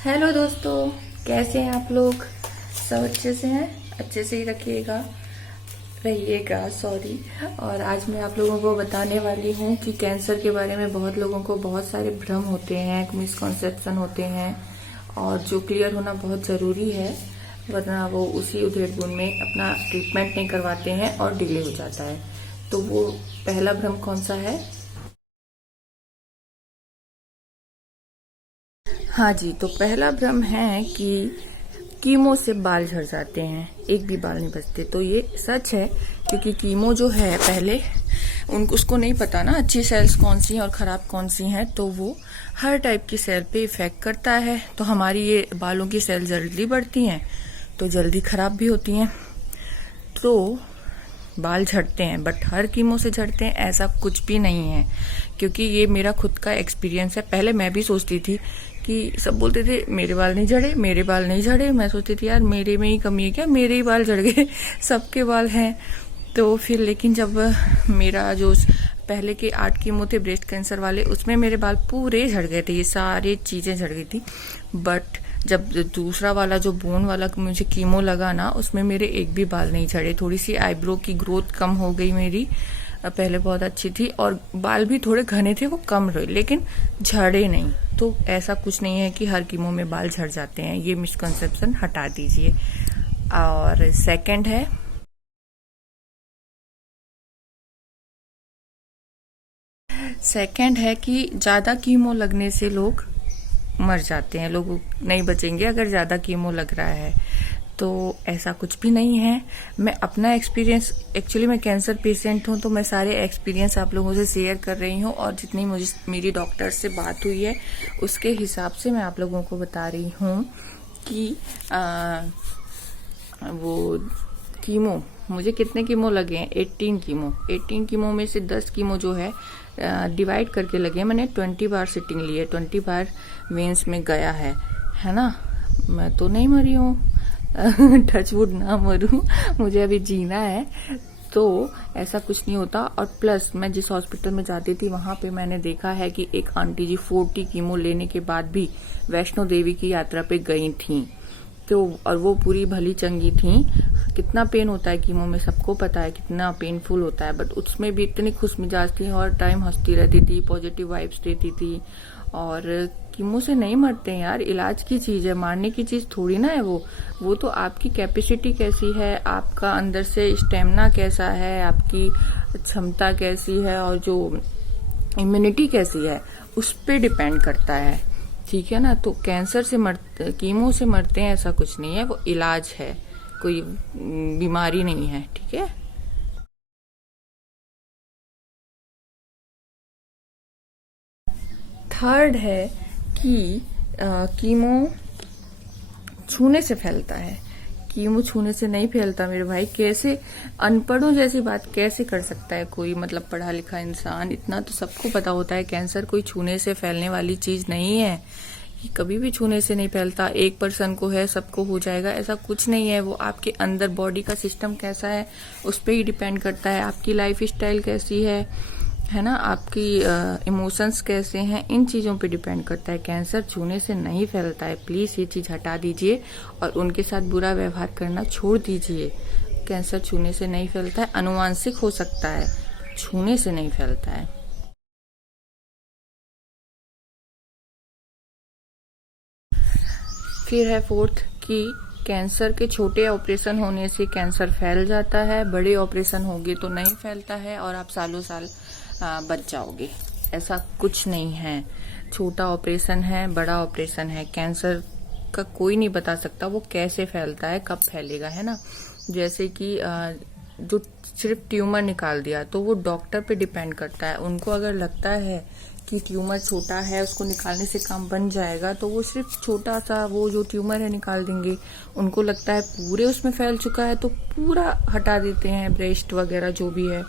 Hello दोस्तों, कैसे हैं आप लोग। सब अच्छे से हैं, अच्छे से ही रहिएगा सॉरी। और आज मैं आप लोगों को बताने वाली हूँ कि कैंसर के बारे में बहुत लोगों को बहुत सारे भ्रम होते हैं, मिसकॉन्सेप्शन होते हैं, और जो क्लियर होना बहुत ज़रूरी है, वरना वो उसी उधेड़-बुन में अपना ट्रीटमेंट नहीं करवाते हैं और डिले हो जाता है। तो वो पहला भ्रम कौन सा है? हाँ जी, तो पहला भ्रम है कि कीमो से बाल झड़ जाते हैं, एक भी बाल नहीं बचते। तो ये सच है, क्योंकि कीमो जो है पहले उसको नहीं पता ना अच्छी सेल्स कौन सी हैं और खराब कौन सी हैं, तो वो हर टाइप की सेल पे इफेक्ट करता है। तो हमारी ये बालों की सेल जल्दी बढ़ती हैं तो जल्दी खराब भी होती हैं, तो बाल झड़ते हैं। बट हर कीमो से झड़ते हैं ऐसा कुछ भी नहीं है, क्योंकि ये मेरा खुद का एक्सपीरियंस है। पहले मैं भी सोचती थी कि सब बोलते थे मेरे बाल नहीं झड़े, मेरे बाल नहीं झड़े। मैं सोचती थी यार मेरे में ही कमी है क्या, मेरे ही बाल झड़ गए सबके बाल हैं। तो फिर लेकिन जब मेरा जो पहले के 8 कीमो थे ब्रेस्ट कैंसर वाले, उसमें मेरे बाल पूरे झड़ गए थे, ये सारी चीजें झड़ गई थी। बट जब दूसरा वाला जो बोन वाला मुझे कीमो लगा ना, उसमें मेरे एक भी बाल नहीं झड़े। थोड़ी सी आईब्रो की ग्रोथ कम हो गई मेरी, पहले बहुत अच्छी थी, और बाल भी थोड़े घने थे, वो कम रहे लेकिन झड़े नहीं। तो ऐसा कुछ नहीं है कि हर कीमो में बाल झड़ जाते हैं, ये मिसकंसेप्शन हटा दीजिए। और सेकंड है कि ज्यादा कीमो लगने से लोग मर जाते हैं, लोग नहीं बचेंगे अगर ज्यादा कीमो लग रहा है। तो ऐसा कुछ भी नहीं है। मैं अपना एक्सपीरियंस, एक्चुअली मैं कैंसर पेशेंट हूँ, तो मैं सारे एक्सपीरियंस आप लोगों से शेयर कर रही हूँ, और जितनी मुझे मेरी डॉक्टर से बात हुई है उसके हिसाब से मैं आप लोगों को बता रही हूँ कि वो कीमो, मुझे कितने कीमो लगे हैं? 18 कीमो में से 10 कीमो जो है डिवाइड करके लगे। मैंने 20 बार सिटिंग ली है, 20 बार वेन्स में गया है ना। मैं तो नहीं मरी हूँ टचवुड ना मरूं, मुझे अभी जीना है। तो ऐसा कुछ नहीं होता। और प्लस मैं जिस हॉस्पिटल में जाती थी वहां पे मैंने देखा है कि एक आंटी जी 40 कीमो लेने के बाद भी वैष्णो देवी की यात्रा पे गई थी, तो और वो पूरी भली चंगी थी। कितना पेन होता है कीमो में, सबको पता है कितना पेनफुल होता है, बट उसमें भी इतनी खुश मिजाज थी, हर टाइम हंसती रहती थी, पॉजिटिव वाइब्स देती थी। और कीमो से नहीं मरते हैं यार, इलाज की चीज है, मारने की चीज थोड़ी ना है वो तो आपकी कैपेसिटी कैसी है, आपका अंदर से स्टेमिना कैसा है, आपकी क्षमता कैसी है, और जो इम्यूनिटी कैसी है, उस पे डिपेंड करता है। ठीक है ना। तो कैंसर से मरते, कीमो से मरते हैं ऐसा कुछ नहीं है, वो इलाज है, कोई बीमारी नहीं है। ठीक है। थर्ड है कि कीमो छूने से फैलता है। कीमो छूने से नहीं फैलता मेरे भाई। कैसे अनपढ़ों जैसी बात कैसे कर सकता है कोई, मतलब पढ़ा लिखा इंसान? इतना तो सबको पता होता है कैंसर कोई छूने से फैलने वाली चीज नहीं है, कि कभी भी छूने से नहीं फैलता। एक पर्सन को है सबको हो जाएगा, ऐसा कुछ नहीं है। वो आपके अंदर बॉडी का सिस्टम कैसा है उस पर ही डिपेंड करता है, आपकी लाइफ स्टाइल कैसी है ना, आपकी इमोशंस कैसे हैं, इन चीजों पे डिपेंड करता है। कैंसर छूने से नहीं फैलता है, प्लीज ये चीज हटा दीजिए और उनके साथ बुरा व्यवहार करना छोड़ दीजिए। कैंसर छूने से नहीं फैलता है, अनुवांशिक हो सकता है, छूने से नहीं फैलता है। फिर है फोर्थ कि कैंसर के छोटे ऑपरेशन होने से कैंसर फैल जाता है, बड़े ऑपरेशन होंगे तो नहीं फैलता है और आप सालों साल बच जाओगे। ऐसा कुछ नहीं है। छोटा ऑपरेशन है, बड़ा ऑपरेशन है, कैंसर का कोई नहीं बता सकता वो कैसे फैलता है, कब फैलेगा, है ना। जैसे कि जो सिर्फ ट्यूमर निकाल दिया तो वो डॉक्टर पे डिपेंड करता है। उनको अगर लगता है कि ट्यूमर छोटा है, उसको निकालने से काम बन जाएगा, तो वो सिर्फ छोटा सा वो जो ट्यूमर है निकाल देंगे। उनको लगता है पूरे उसमें फैल चुका है तो पूरा हटा देते हैं, ब्रेस्ट वगैरह जो भी है।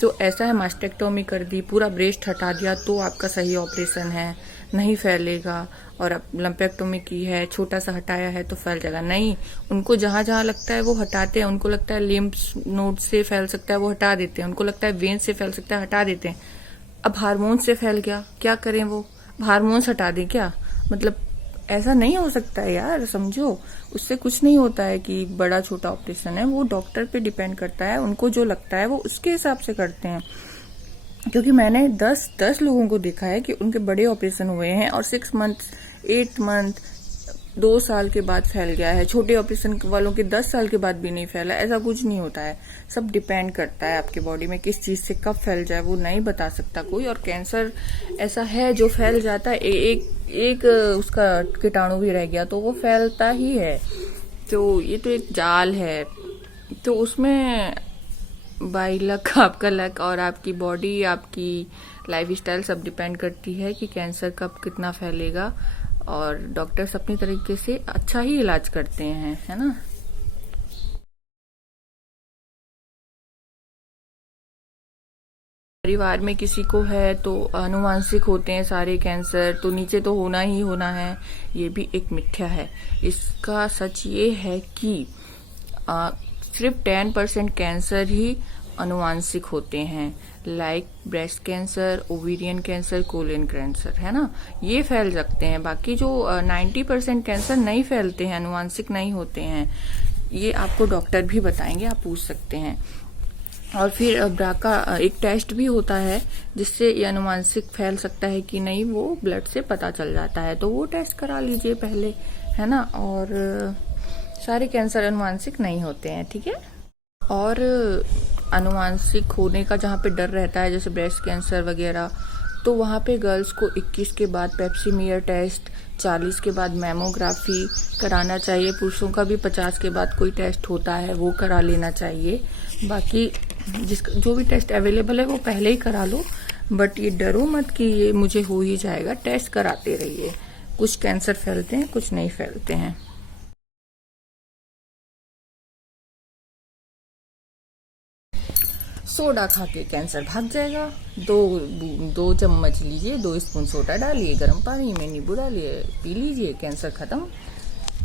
तो ऐसा है, मास्टेक्टोमी कर दी, पूरा ब्रेस्ट हटा दिया तो आपका सही ऑपरेशन है, नहीं फैलेगा। और अब लंपेक्टोमी की है, छोटा सा हटाया है तो फैल जाएगा, नहीं। उनको जहां जहां लगता है वो हटाते हैं। उनको लगता है लिम्फ नोड से फैल सकता है, वो हटा देते हैं। उनको लगता है वेन से फैल सकता है, हटा देते हैं। अब हार्मोन से फैल गया, क्या करें? वो हार्मोन्स हटा दें क्या? मतलब ऐसा नहीं हो सकता है यार, समझो। उससे कुछ नहीं होता है कि बड़ा छोटा ऑपरेशन है, वो डॉक्टर पे डिपेंड करता है, उनको जो लगता है वो उसके हिसाब से करते हैं। क्योंकि मैंने 10 लोगों को देखा है कि उनके बड़े ऑपरेशन हुए हैं और 6 मंथ 8 मंथ 2 साल के बाद फैल गया है। छोटे ऑपरेशन वालों के 10 साल के बाद भी नहीं फैला। ऐसा कुछ नहीं होता है, सब डिपेंड करता है आपके बॉडी में किस चीज से कब फैल जाए, वो नहीं बता सकता कोई। और कैंसर ऐसा है जो फैल जाता है, एक उसका कीटाणु भी रह गया तो वो फैलता ही है। तो ये तो एक जाल है। तो उसमें बाई लक, आपका लक और आपकी बॉडी, आपकी लाइफस्टाइल सब डिपेंड करती है कि कैंसर कब कितना फैलेगा। और डॉक्टर्स अपनी तरीके से अच्छा ही इलाज करते हैं, है ना। परिवार में किसी को है तो आनुवांशिक होते हैं सारे कैंसर, तो नीचे तो होना ही होना है, ये भी एक मिथ्या है। इसका सच ये है कि सिर्फ 10% कैंसर ही आनुवांशिक होते हैं, like breast cancer, ovarian cancer, colon cancer, है ना, ये फैल सकते हैं। बाकी जो 90% कैंसर नहीं फैलते हैं, आनुवांशिक नहीं होते हैं। ये आपको डॉक्टर भी बताएंगे, आप पूछ सकते हैं। और फिर ब्राका एक टेस्ट भी होता है जिससे ये आनुवांशिक फैल सकता है कि नहीं, वो ब्लड से पता चल जाता है, तो वो टेस्ट करा लीजिए पहले, है ना। और सारे कैंसर आनुवांशिक नहीं होते हैं, ठीक है। और आनुवांशिक होने का जहाँ पे डर रहता है, जैसे ब्रेस्ट कैंसर वगैरह, तो वहाँ पे गर्ल्स को 21 के बाद पेप्सीमियर टेस्ट, 40 के बाद मैमोग्राफी कराना चाहिए। पुरुषों का भी 50 के बाद कोई टेस्ट होता है, वो करा लेना चाहिए। बाकी जो भी टेस्ट अवेलेबल है वो पहले ही करा लो। बट ये डरो मत कि ये मुझे हो ही जाएगा, टेस्ट कराते रहिए। कुछ कैंसर फैलते हैं, कुछ नहीं फैलते हैं। सोडा खा के कैंसर भाग जाएगा। दो चम्मच लीजिए, 2 स्पून सोडा डालिए, गर्म पानी में नींबू डालिए, पी लीजिए, कैंसर खत्म।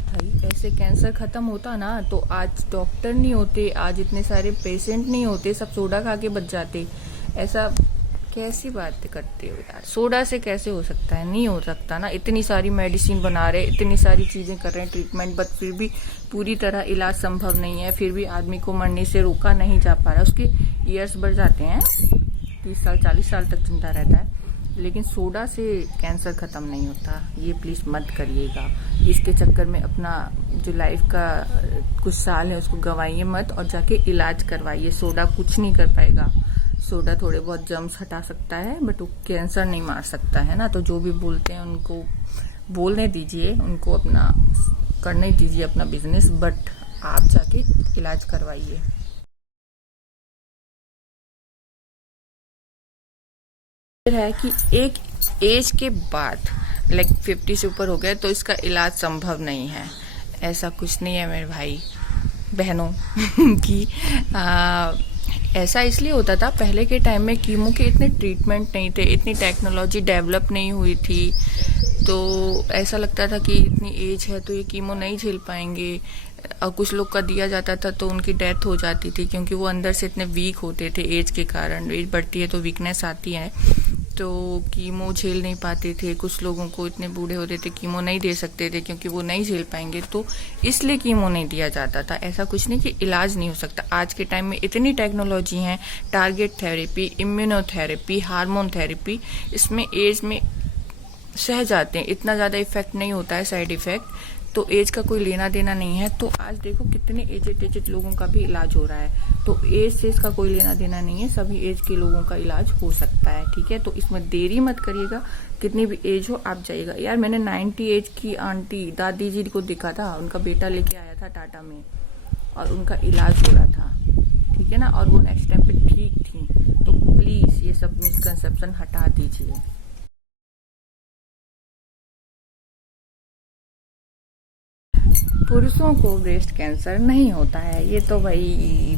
भाई ऐसे कैंसर खत्म होता ना तो आज डॉक्टर नहीं होते, आज इतने सारे पेशेंट नहीं होते, सब सोडा खा के बच जाते। ऐसा कैसी बात करते हो यार, सोडा से कैसे हो सकता है, नहीं हो सकता ना। इतनी सारी मेडिसिन बना रहे, इतनी सारी चीजें कर रहे हैं, ट्रीटमेंट, बट फिर भी पूरी तरह इलाज संभव नहीं है। फिर भी आदमी को मरने से रोका नहीं जा पा रहा। उसके ईयर्स बढ़ जाते हैं, 30 साल 40 साल तक जिंदा रहता है, लेकिन सोडा से कैंसर खत्म नहीं होता। ये प्लीज मत करिएगा। इसके चक्कर में अपना जो लाइफ का कुछ साल है उसको गंवाइए मत, और जाके इलाज करवाइए। सोडा कुछ नहीं कर पाएगा। सोडा थोड़े बहुत जर्म्स हटा सकता है, बट वो कैंसर नहीं मार सकता, है ना। तो जो भी बोलते हैं उनको बोलने दीजिए, उनको अपना करने दीजिए अपना बिजनेस, बट आप जाके इलाज करवाइए। है कि एक एज के बाद, लाइक 50 से ऊपर हो गए तो इसका इलाज संभव नहीं है। ऐसा कुछ नहीं है मेरे भाई बहनों कि ऐसा इसलिए होता था पहले के टाइम में, कीमो के इतने ट्रीटमेंट नहीं थे, इतनी टेक्नोलॉजी डेवलप नहीं हुई थी, तो ऐसा लगता था कि इतनी एज है तो ये कीमो नहीं झेल पाएंगे। और कुछ लोग का दिया जाता था तो उनकी डेथ हो जाती थी, क्योंकि वो अंदर से इतने वीक होते थे एज के कारण। एज बढ़ती है तो वीकनेस आती है, तो कीमो झेल नहीं पाते थे। कुछ लोगों को इतने बूढ़े होते थे कीमो नहीं दे सकते थे, क्योंकि वो नहीं झेल पाएंगे, तो इसलिए कीमो नहीं दिया जाता था। ऐसा कुछ नहीं कि इलाज नहीं हो सकता। आज के टाइम में इतनी टेक्नोलॉजी है, target therapy, immunotherapy, hormone therapy, इसमें एज में सह जाते हैं, इतना ज्यादा इफेक्ट नहीं होता है, साइड इफेक्ट, तो एज का कोई लेना देना नहीं है। तो आज देखो कितने एजेड लोगों का भी इलाज हो रहा है, तो एज से इसका कोई लेना देना नहीं है, सभी एज के लोगों का इलाज हो सकता है, ठीक है। तो इसमें देरी मत करिएगा, कितनी भी एज हो आप जाइएगा। यार मैंने 90 एज की आंटी दादी जी को देखा था, उनका बेटा लेके आया था टाटा में और उनका इलाज हो रहा था, ठीक है ना, और वो नेक्स्ट टाइम पे ठीक थी। तो प्लीज ये सब मिसकंसेप्शन हटा दीजिए। पुरुषों को ब्रेस्ट कैंसर नहीं होता है, ये तो भाई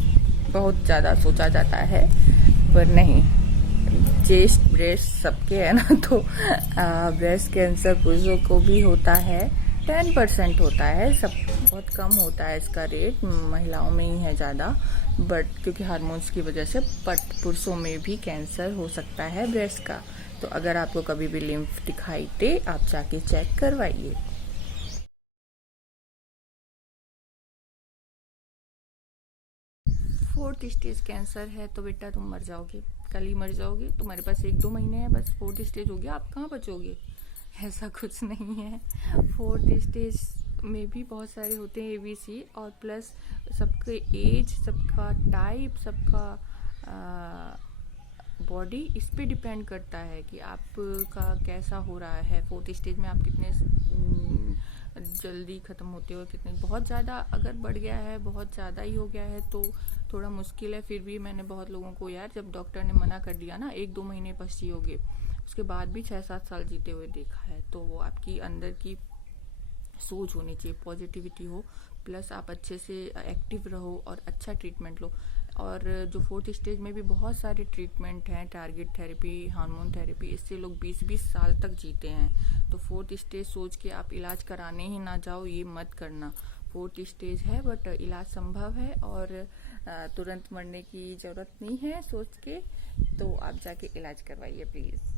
बहुत ज्यादा सोचा जाता है, पर नहीं। चेस्ट ब्रेस्ट सबके है ना, तो ब्रेस्ट कैंसर पुरुषों को भी होता है। 10% होता है, सब बहुत कम होता है इसका रेट, महिलाओं में ही है ज्यादा, बट क्योंकि हार्मोन्स की वजह से। बट पुरुषों में भी कैंसर हो सकता है ब्रेस्ट का। तो अगर आपको कभी भी लिम्फ दिखाई दे, आप जाके चेक करवाइए। 4th स्टेज कैंसर है तो बेटा तुम मर जाओगे, कल ही मर जाओगे। तुम्हारे पास 1-2 महीने हैं, बस 4th स्टेज हो गया, आप कहाँ बचोगे? ऐसा कुछ नहीं है। 4th स्टेज में भी बहुत सारे होते हैं ABC, और प्लस सबके एज, सबका टाइप, सबका बॉडी इस पे डिपेंड करता है कि आपका कैसा हो रहा है। 4th स्टेज में आप कितने जल्दी ख़त्म होते हो, कितने बहुत ज़्यादा अगर बढ़ गया है, बहुत ज़्यादा ही हो गया है तो थोड़ा मुश्किल है। फिर भी मैंने बहुत लोगों को यार, जब डॉक्टर ने मना कर दिया ना 1-2 महीने बस जियोगे, उसके बाद भी 6-7 साल जीते हुए देखा है। तो वो आपकी अंदर की सोच होनी चाहिए, पॉजिटिविटी हो, प्लस आप अच्छे से एक्टिव रहो और अच्छा ट्रीटमेंट लो। और जो 4th स्टेज में भी बहुत सारे ट्रीटमेंट हैं, टारगेट थेरेपी, हार्मोन थेरेपी, इससे लोग 20-20 साल तक जीते हैं। तो 4th स्टेज सोच के आप इलाज कराने ही ना जाओ, ये मत करना। 4th स्टेज है बट इलाज संभव है और तुरंत मरने की ज़रूरत नहीं है सोच के, तो आप जाके इलाज करवाइए प्लीज़।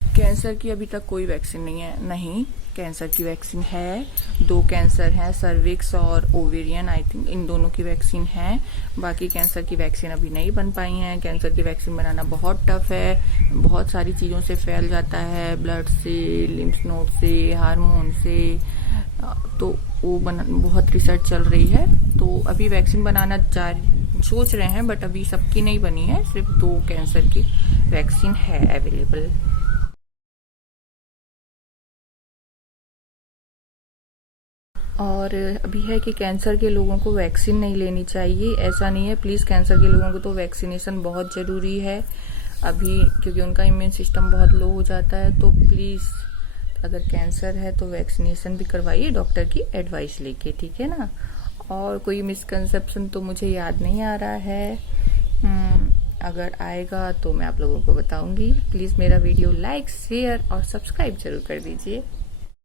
कैंसर की अभी तक कोई वैक्सीन नहीं है। नहीं, कैंसर की वैक्सीन है। 2 कैंसर हैं, सर्विक्स और ओवेरियन, आई थिंक इन दोनों की वैक्सीन है। बाकी कैंसर की वैक्सीन अभी नहीं बन पाई हैं। कैंसर की वैक्सीन बनाना बहुत टफ है, बहुत सारी चीज़ों से फैल जाता है, ब्लड से, लिम्फ नोड से, हार्मोन से, तो वो बहुत रिसर्च चल रही है। तो अभी वैक्सीन बनाना सोच रहे हैं, बट अभी सबकी नहीं बनी है, सिर्फ 2 कैंसर की वैक्सीन है अवेलेबल। और अभी है कि कैंसर के लोगों को वैक्सीन नहीं लेनी चाहिए, ऐसा नहीं है प्लीज़। कैंसर के लोगों को तो वैक्सीनेशन बहुत ज़रूरी है अभी, क्योंकि उनका इम्यून सिस्टम बहुत लो हो जाता है। तो प्लीज़ अगर कैंसर है तो वैक्सीनेशन भी करवाइए डॉक्टर की एडवाइस लेके, ठीक है ना। और कोई मिसकंसेप्शन तो मुझे याद नहीं आ रहा है, अगर आएगा तो मैं आप लोगों को बताऊंगी। प्लीज़ मेरा वीडियो लाइक, शेयर और सब्सक्राइब जरूर कर दीजिए।